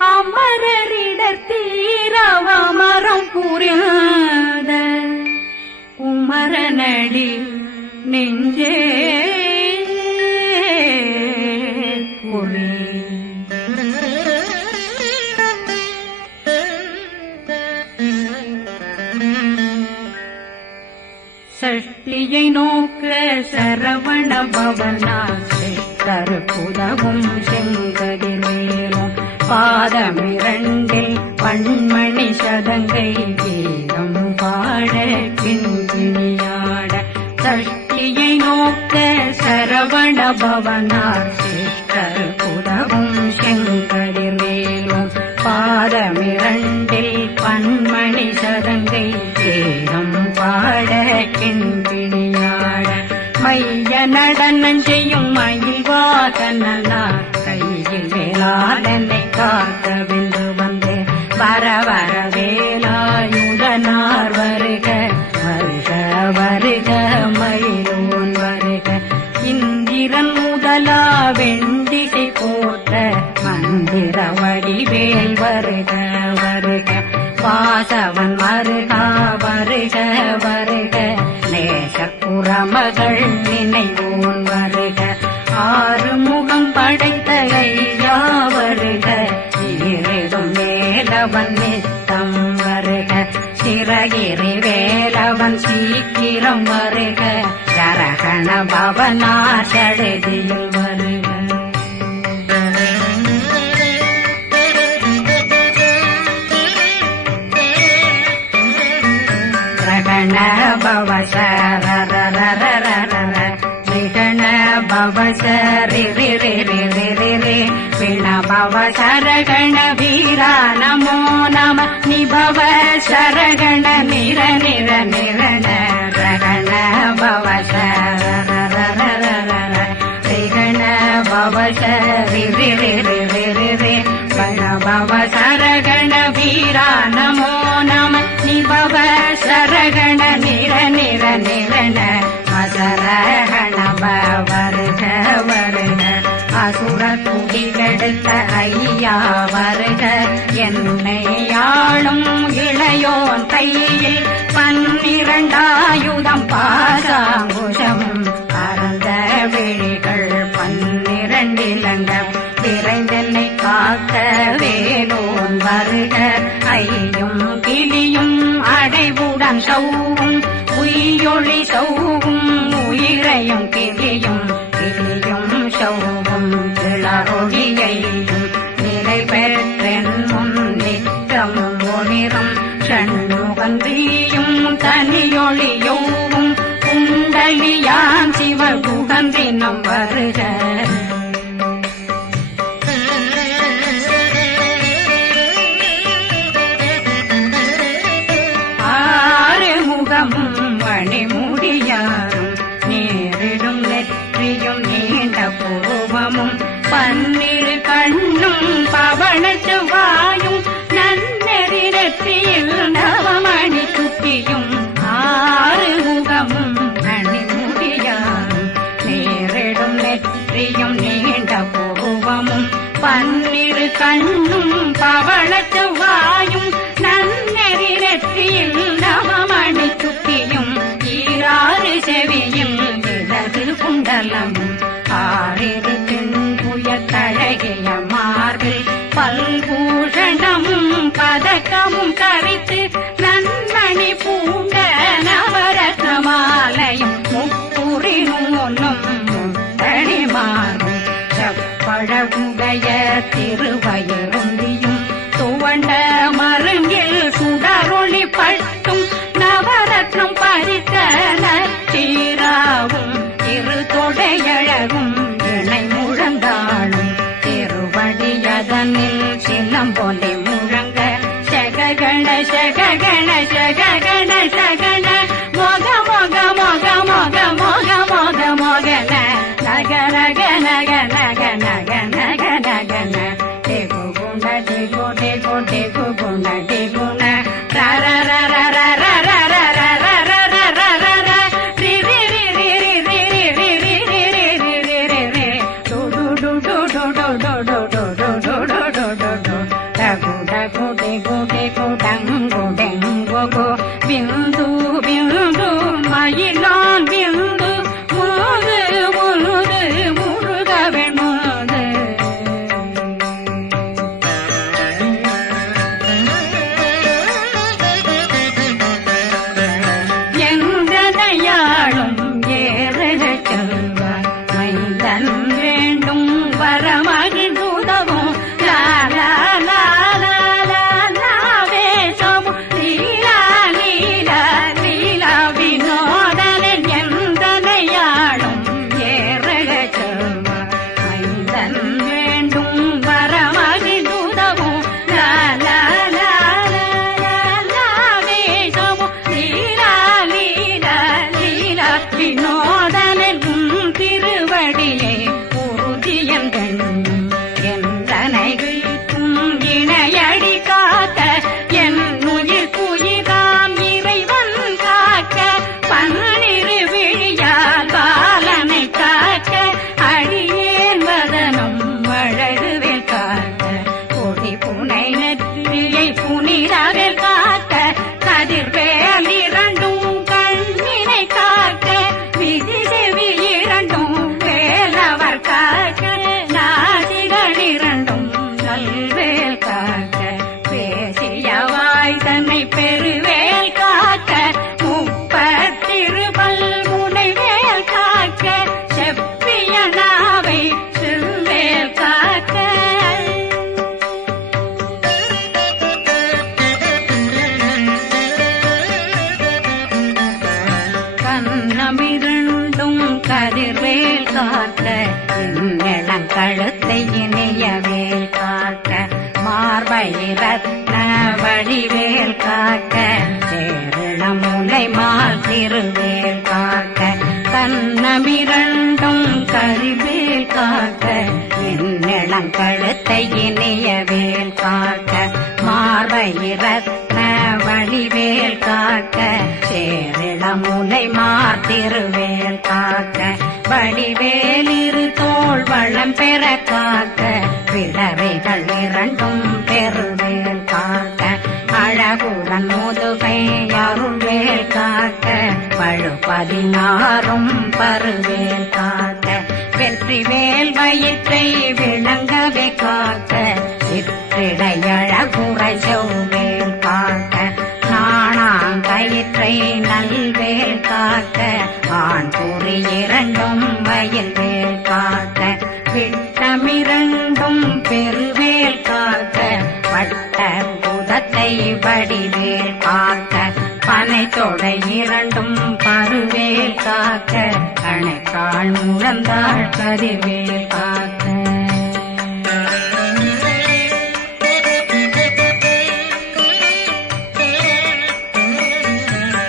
அமரரிடர் தீரவமரம் புரியாத குமரனடி நெஞ்சே பாதமிரண்டில் பன்மணி சதங்கை தேகம் பாட கிண்பிணியாட மைய நடனம் செய்யும் மயில் வாகனா கையில் வேளாடனை காக்க வென்று வந்து வர வர வருக வருக. வாசவன் வருகா வருக வருக. நேசப்புறமகள் நினைவோன் வருக. ஆறு முகம் படைத்த ஐயா வருக. இருடும் மேலவன் நித்தம் வருக. சிறகிரி வேலவன் சீக்கிரம் வருக. ஜரகண பவனார் சடுதியில் வருக सारगण वीरा नमो नम निभव बाब सरगण निर निर बाबा भव बाबा भव बाबा सारगण वीरा नमो नम निभव बाबा सरगण निरनिर निर न गण भव நிபவ குடிகெடுத்த ஐயா வருக. என்னை ஆளும் இளையோன் கையில் பன்னிரண்டாயுதம் பாசாங்குஷம். பரந்த விழிகள் பன்னிரண்டிலங்க சிவகுகன் வருக. ஆறு முகமும் மணிமுடியாரும் நேரிடும் நெற்றியும் நீண்ட பூவமும் பன்னிரு கண்ணும் பவனத்து வாயும் நன்னெறி நெற்றியில் நவமணி குட்டியும் குண்டலம் ஆறிரு தென்புய தழகிய மார்பில் பல்பூஷணமும் பதக்கமும் கரித்து நன்மணி பூண்ட நவரத்னமாலையும் முப்புரினும் முப்புரி நூலும் முத்தணி மாறும் செப்பழகுடைய திருவயருந்தியும் गणश गणश गणश गणा கழுத்தை இணையவேல் காக்க மார்பை ரத்ன வடிவேல் காக்க சேரிளம் முனை மார்த்திருவேல் காக்க வடிவேல் இரு தோள் வளம் பெற காக்க பிறவைகள் இரண்டும் பெருவேல் காக்க அழகுடன் முதுகை அருள்வேல் காக்க பழு பதினாறும் பருவேல் காக்க வெற்றி வேல் வயிற்றை விளங்கவே காக்க தொடை இரண்டும் பருவேல் காக்க அணைக்காள் முழந்தாள் கதிர்வேல் காக்க.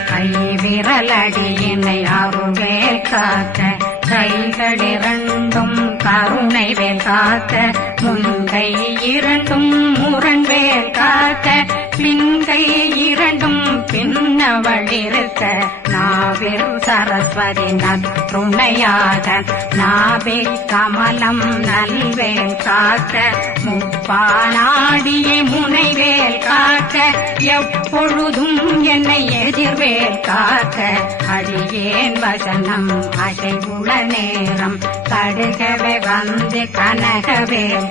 கை விரலடியினை அருவேல் காக்க கைகள் இரண்டும் கருணை வேல் காக்க முன்கை இரண்டும் முரண்வேல் காக்க பின்கை இரண்டும் பின்னவழிருக்க நாவில் சரஸ்வதி நற்றுணையாக நாவே கமலம் நல்வேல் காக்க. முப்பானாடியை முனைவேல் காக்க எப்பொழுதும் என்னை எதிர்வேல் காக்க. அடியேன் வசனம் அசைவுள நேரம் கடுகவே வந்து கனகவேல்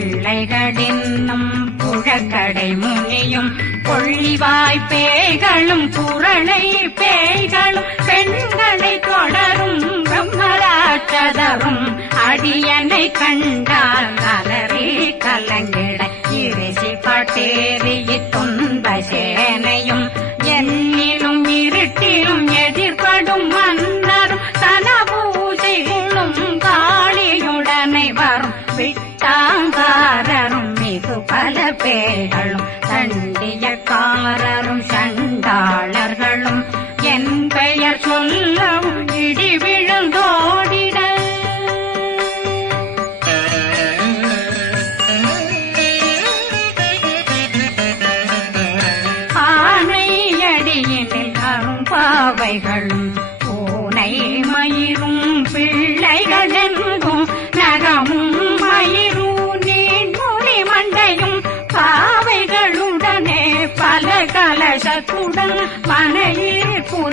பிள்ளைகளின்னும் புழக்கடை முனியும் கொள்ளிவாய் பேய்களும் புரளை பேய்களும் பெண்களை தொடரும் பிரம்மராட்சதரும் அடியனை கண்டால் அலறி கலங்கிட. இறைசி பட்டேறிய துன்ப சேனையும்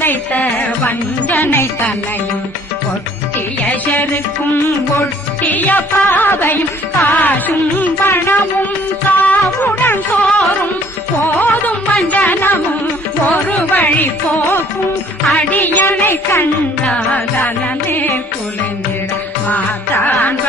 மனையில் வஞ்சனை தன்னையும் ஒட்டிய செருக்கும் ஒட்டிய பாவையும் காசும் பணமும் காவுடன் சோறும் போதும் வஞ்சனமும் ஒரு வழி போக்கும் அடியனை கண்டாதனே குளிந்திட மாதான்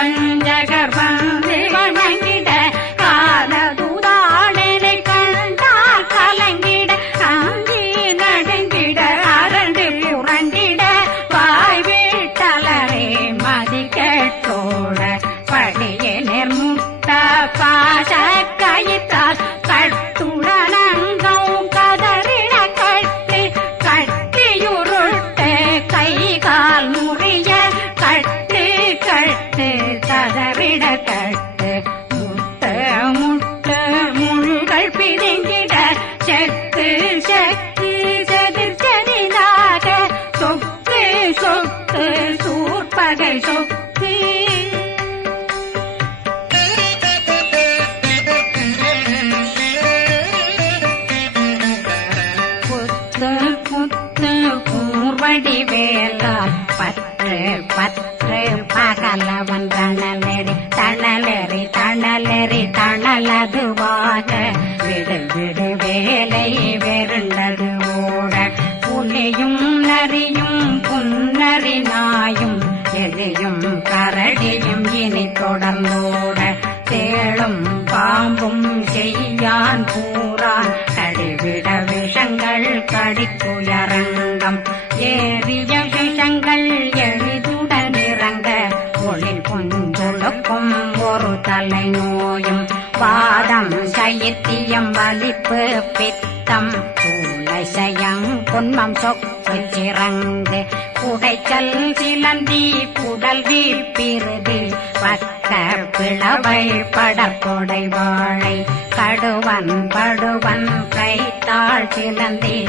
ஏறிய விஷங்கள் எளிதுடன் இறங்க ஒளில் புஞ்சுழுக்கும் ஒரு தலை நோயும் பாதம் சைத்தியம் வலிப்பு பித்தம். சூளைசயம் குன்மம் சொக்கு சிறங்கு குடைச்சல் சிலந்தி புடல் வீப்பிருதி பக்க பிளவை படற்கொடை வாழை. கடுவன் படுவன் கைத்தாள் சிலந்தி.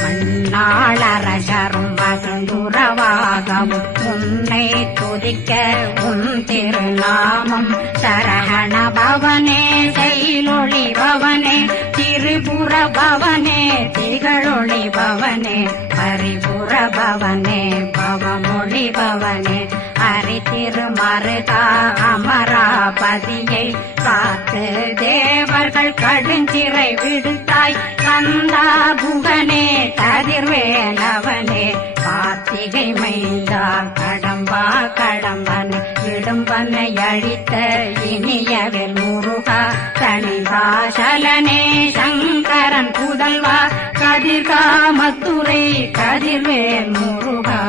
மண்ணாளரசரும் மகந்துறவாகவும் உன்னை துதிக்க உன் திருநாமம் சரகண பவனே செயலொளி பவனே திரிபுர பவனே திகழொளி பவனே பரிபுர பவனே பவமொழி பவனே. ஹரி திருமருகா அமராபதியை காத்து தேவர்கள் கடுஞ்சிறை விடுத்தாய். கந்தா புகனே கதிர்வேலவனே கார்த்திகை மைந்தார் கடம்பா கடம்பன் விடும்பனை அழித்த இனியவில் முருகா தனிபாசலனே சங்கரன் புதல்வா கதிர்காமத்துறை கதிர்வேல் முருகா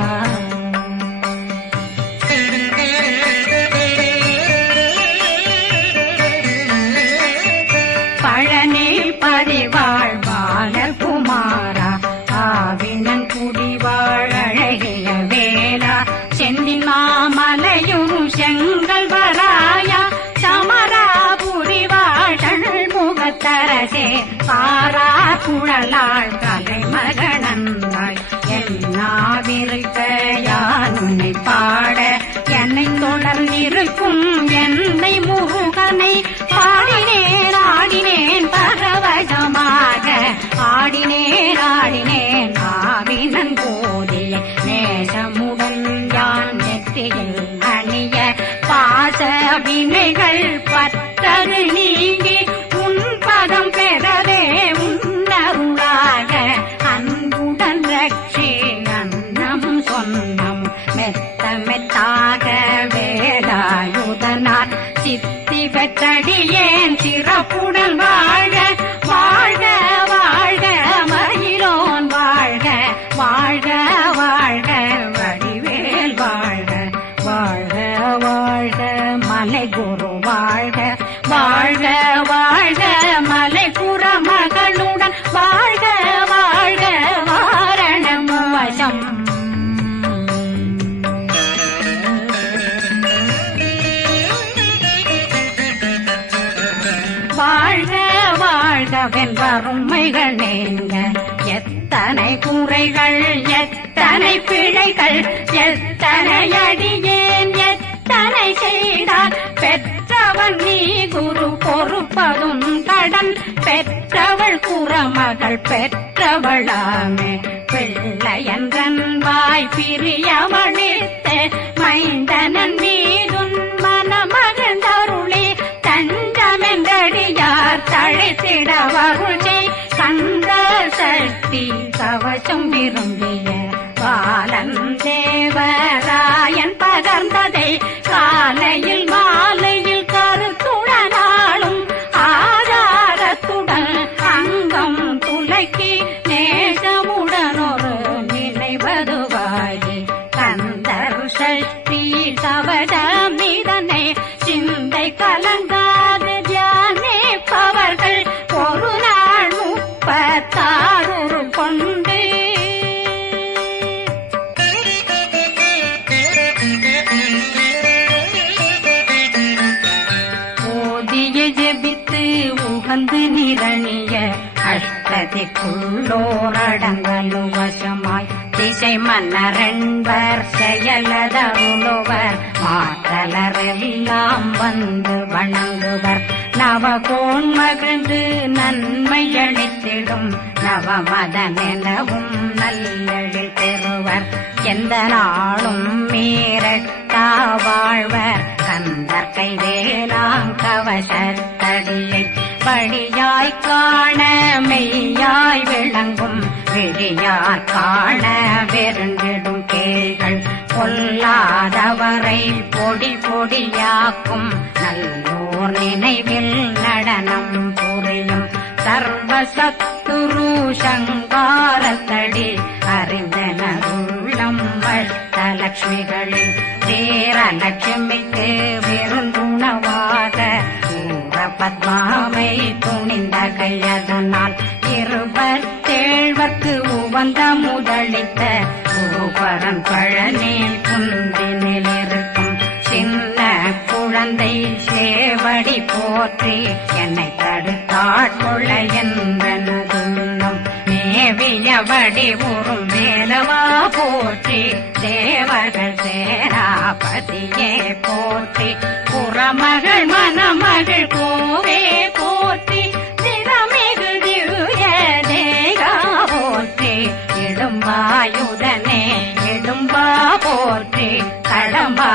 பாச வினைகள் பற்றரு நீங்கி உன் பதம் பெறவே உன்னருளாக. அன்புடன் ரட்சி அன்னம் சொன்னம் மெத்த மெத்தாக வேலாயுதனார் சித்தி பெற்றடியேன் சிறப்புடன் எத்தனை பிழைகள் எத்தனை அடியேன் எத்தனை செய்தார்? பெற்றவன் நீ குரு பொறுப்பதும் கடன். பெற்றவள் குறமகள் பெற்றவளாமே. பிள்ளையன்றன் வாய் பிரியமணித்த மைந்தனன் மீதுன் மனமகந்தருளி தஞ்சமென்றடியார் தழைத்திட வருளை கந்த சக்தி கவசம் விரும் பாலன் அஷ்டதிக்குள்ளோரடங்கலு வசமாய் திசை மன்னரண்பர் செயலதருளுவர் மாற்றலரெல்லாம் வந்து வணங்குவர். நவகோன் மகிழ்ந்து நன்மை அளித்திடும் நவமதனெனவும் நல்லெழில் பெறுவர். எந்த நாளும் மீறட்டா வாழ்வர் கந்தர் கைவேலாம் கவசத்தடியை வழியாய் காண விளங்கும் விழியார் காண வெருந்திடும் கேள்கள் பொல்லாதவரை பொடி பொடியாக்கும் நல்லோர் நினைவில் நடனம் புரியும் சர்வசத்துரு சங்காரத்தடி அறிந்தன உள்ளம் அறிந்தனருள்ளம் அஷ்டலட்சுமிகளில் சேரலட்சுமிக்கு விருந்துணவாக ஊர பத்மாவை துணிந்த கையதனால் ஒருவர் தேழ்வர்க்கு உவந்த முதலித்த குருபரன் பழனில் குந்தினில் இருக்கும் சின்ன குழந்தை சேவடி போற்றி என்னை தடுத்தாட்கொள்ள என்பனதுன்னும் மேவியபடி உறும் வேலவா போற்றி தேவர்கள் சேராபதியே போற்றி புறமகள் மணமகள் கோவே கடம்பா